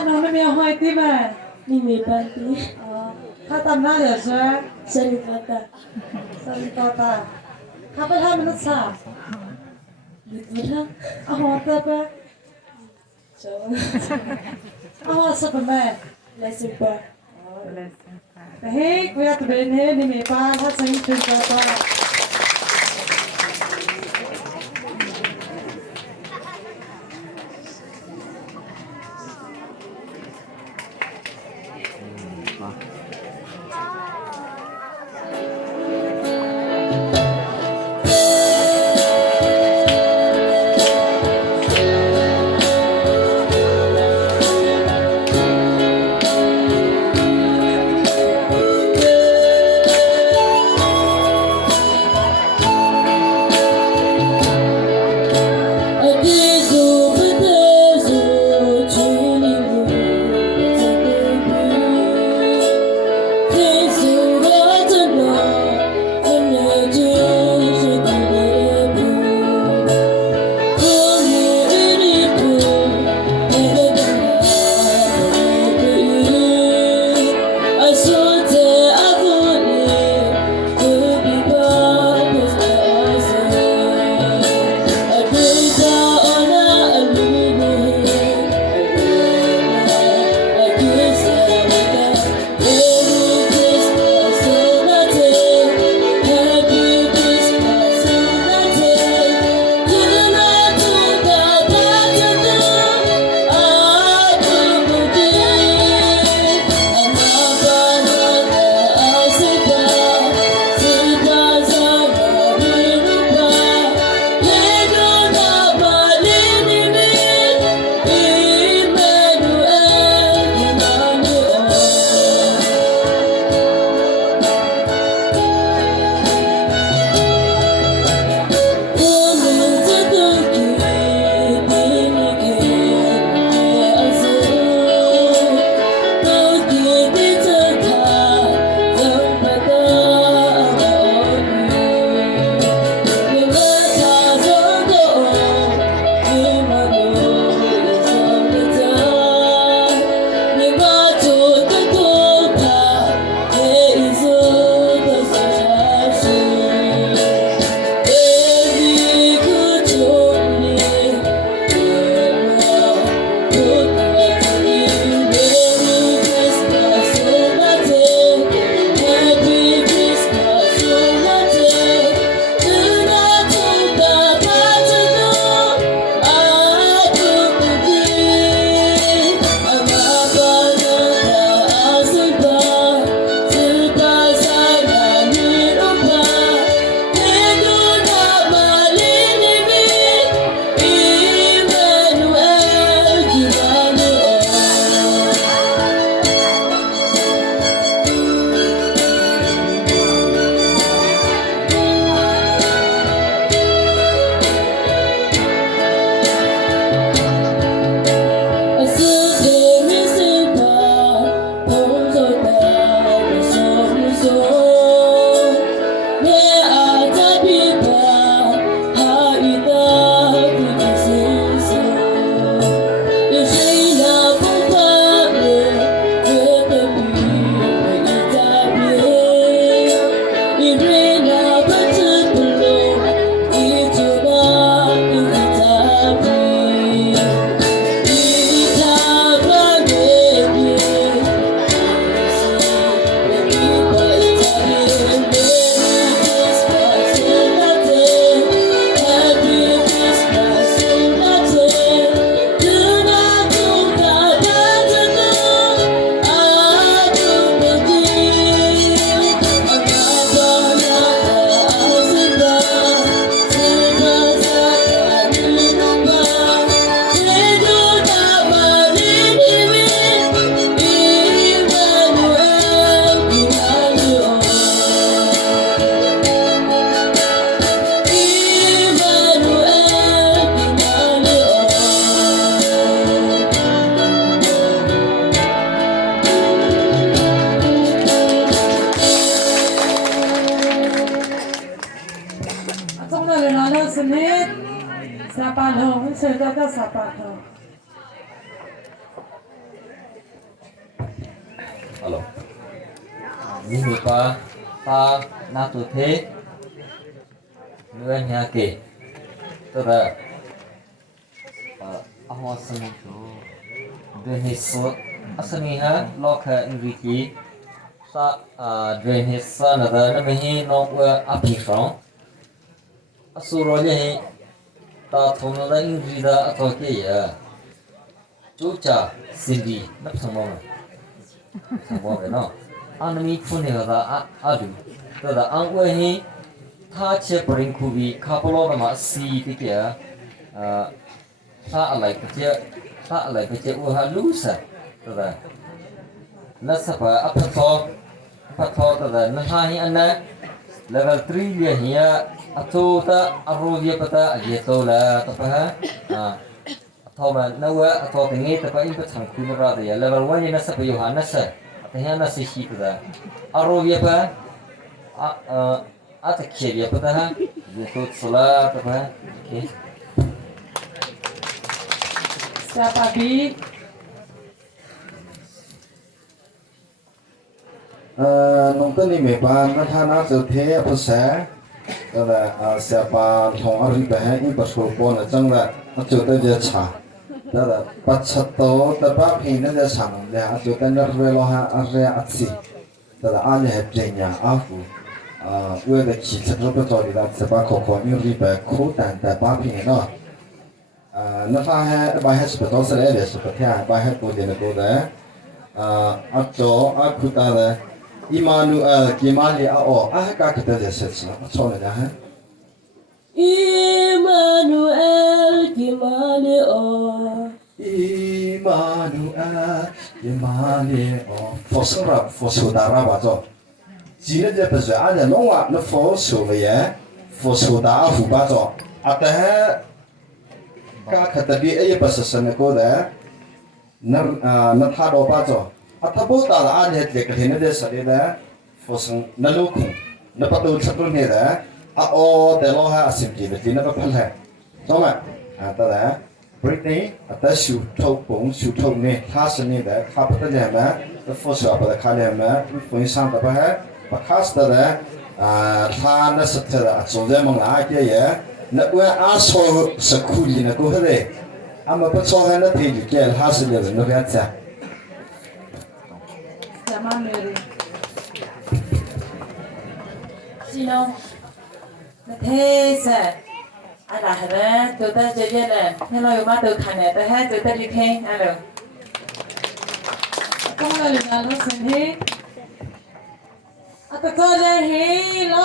Ano na may hoy ti ba? Ni may panty. Katam na ya siya. Saripata. Saripata. Kapal ha manat sa. Dito lang. Ako ta pa. So, Ako sa pa ba? lesson pa. Hey, kuya to ben he ni may pa ha sa yung pa. มีปะตานาตุเทเนื้อเนียเกตัวละอาหัวสมุทรเดนิสอาสนีฮะลอกอินริกีsa drainage sa na da na mehi no api from asuro le ta thong na ingri da atho ke ya chu cha sindi na thamo no anami phune da adu da ang we hi tha che pring khu bi khapolo na ma si ti ke ya sa alai ke che u ha lu sa da na sa pa apatho tada na hi anna level 3 dia hiya atota arrovia pata ageto la tapaha athoma nawa atota nge tapa impa thangku ra da ya level 1 na sa pa yohana sa ataya na si shi tada arrovia pa atakhiya pata ha ageto sala tapaha okay Siapa bi? nông tân này mấy bạn nó thà nó giờ thế ở xã đó là sẽ bạn thong ở riêng bé ít bớt số bốn là chẳng là nó chưa tới giờ trả đó là bắt chặt tàu đó bắt pin nó giờ sáng là chưa tới nó về lo ha ở ra ăn gì đó là ăn hết tiền nhà ăn phụ về để chỉ chặt nó bắt đầu đi là sẽ bắt khó khó như riêng bé khó tàn đó bắt pin nó nó pha ha bài hết sẽ bắt sẽ để sẽ bắt theo bài hết của tiền là của đấy ở chỗ ở khu ta là Immanuel Gimali ao ka kita jeses na chone da ha Immanuel Gimali o fosudara ba zo jine je pese a de longwa na fosu ye fosuda fu ba zo ata ka khata bi e pese sane ko da na tha do ba zo athabo ta la an het le ka thene de sare da fosang nalu khu na patu chapru ne da a o de lo ha asim ji de na pa phal ha so ma ta da Britney ata shu thau pong shu thau ne tha sane da kha pa ta ja ma the fosu pa da kha le ma fu sang ta pa ha pa khas ta da tha na sat ta da so de mong la ke ye na wa a so sa khu li na ko he ama pa so ha na te ji ke ha se le no ga cha Sama Mary. Sino? thế sẽ ai là hết tụi ta chơi chơi nè thế nói mà tụi khánh này tụi hết tụi ta đi khen ai được Kung lalina lo sin he. à tụi ta chơi hi